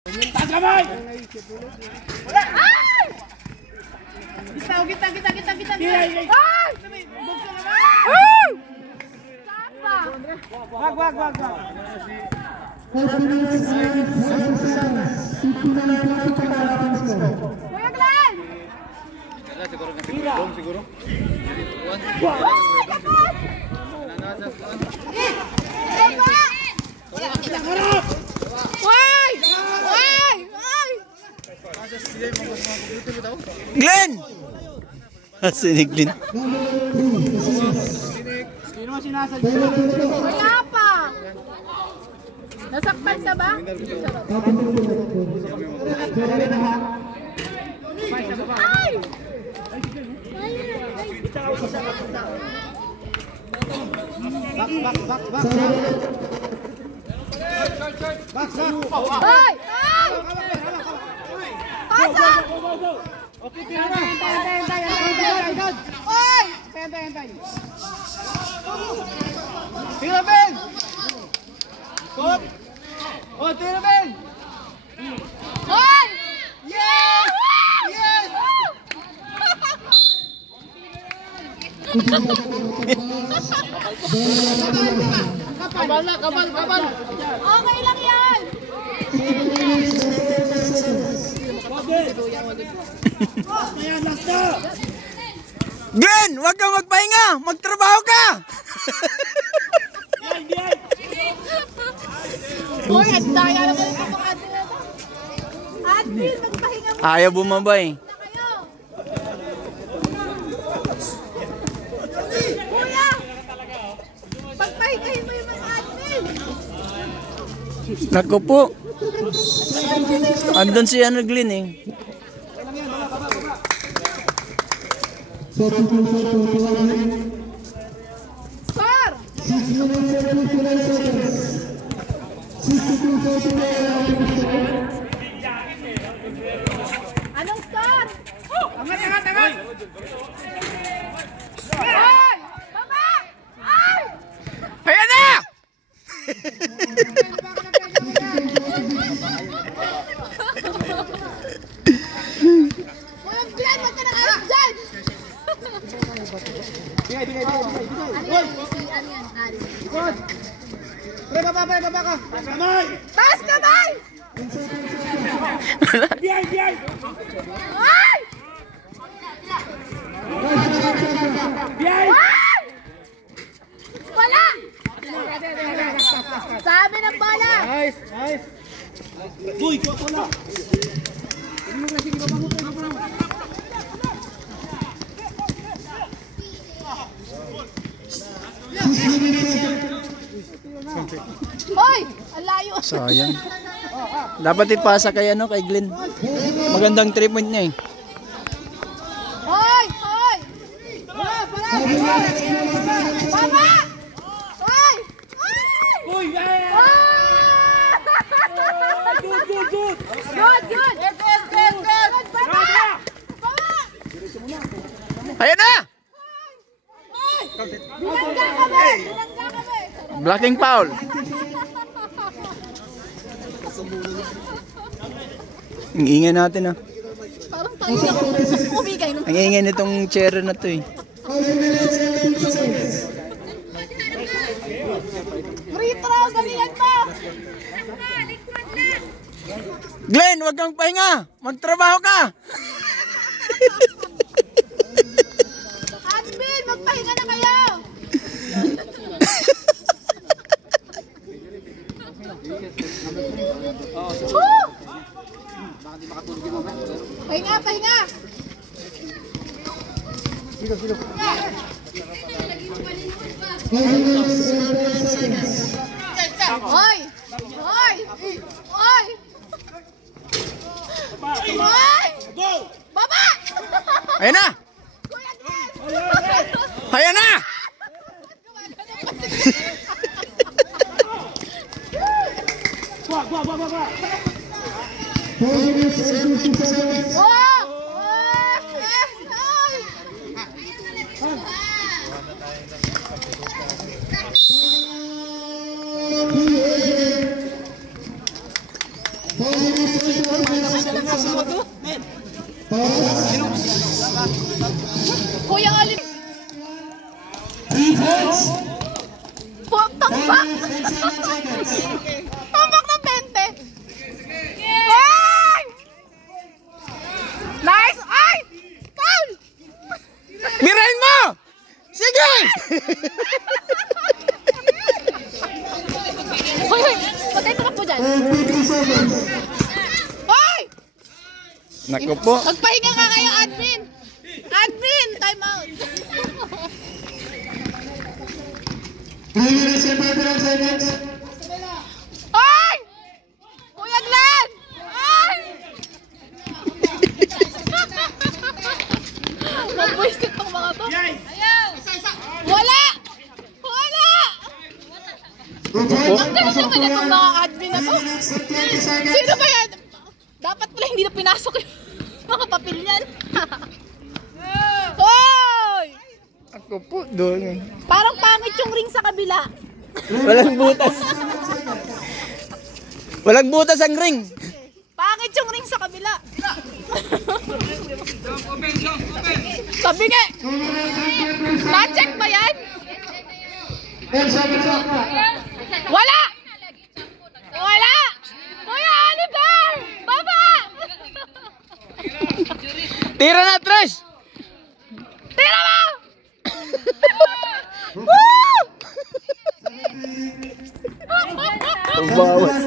Kamay! Ay! Kita. Ay! Wag. Kuya Glenn! Siguro kasi gulong siguro. Glenn! Sinig Glenn. Sino ang sinasadya? Wala pa! Nasaktan ka ba? Ay! Back. Ay! Ay! Pasok! Okay, hintay. Oy! Hintay. Tira, Ben! Kot! Oh, tira, Ben! Oy! Yes! Kabal. Okay lang yan! Ayan, last na! Glenn! Huwag kang magpahinga! Magtrabaho ka! Yan! Uy, at daya naman yung mga admin na to. Admin, magpahinga mo Ayaw bumaba eh. na kayo. Kuya! Pagpahingahin mo yung mga admin. Naku po. Andun si Glenn eh. Sir! Anong sir? Angat! Ay! Baba! Ay! Ayan na! Walang Glenn, wag ka nakalas dyan! Bigay. Ano yan? Ari. Pre, baba ka! Kamay! Taas kamay! Biyay! Ay! Biyay! Ay! Wala! Sabi ng bola! Nice! Uy, wala! Hoy! Ang layo! Sayang. Dapat ipasa kay kay Glenn. Magandang 3 point niya eh. Hoy! Baba! Hoy! Uy! Ah! Good! Good! Baba! Baba! Ayan na! Bilangga kami! Blocking foul. Ang ingay natin ah. Parang tayo na umigay nung Ang ingay nitong chair na to eh. free throw! Galingan mo! Glenn, huwag kang pahinga! Magtrabaho ka! Admin! Magpahinga na kayo! Woo! Pahinga! Hoy! Baba! Ayan na! Kuya Glenn! Ayan na! Oh! Ay! Kuya Olive. Tambak! Tambak ng 20. Ay! Nice! Ay! Foul! Birahin mo! Sige! Hoy, hoy! Patay tulak po dyan. Hoy! Naku po. Magpahinga nga kayo, admin! Admin! Time out! 3 minutes and 5 seconds. Ay! Kuya Glenn! Ay! Nag-wasted tong mga to. Wala! Wala! Ang galing naman itong mga admin na to. Sino ba yan? Dapat pala hindi na pinasok yung mga papel yan. Hoy! Ako po doon. Parang pangit yung ring sa kabila. Walang butas. Walang butas ang ring. Pangit yung ring sa kabila. Sabi nga. Na-check ba yan? 10 seconds off. Wala! Wala! Kuya Oliver! Baba! Tira na, Tres! Tira mo! Ang bawas.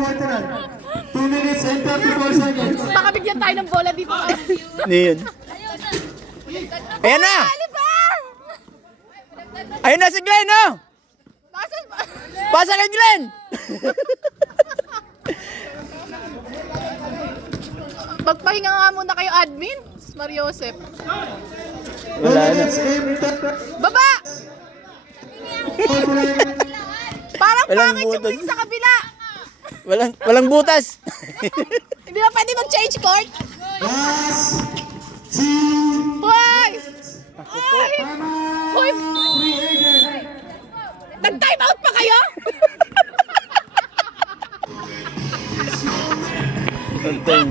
2 minutes and 34 seconds. Baka bigyan tayo ng bola dito. Niyan. Ayan na! Oliver! Ayun na si Glenn, oh! Nasaan ba? Pasa kay Glenn! Magpahinga nga muna kayo, admin. Mariosep. Wala na. Baba! Parang Walang pangit yung butas. ring sa kabila. Walang butas. Hindi ba pwede mag-change court? Last 2. Hoy! Ay! Hoy! Nag-time out pa kayo? Contain.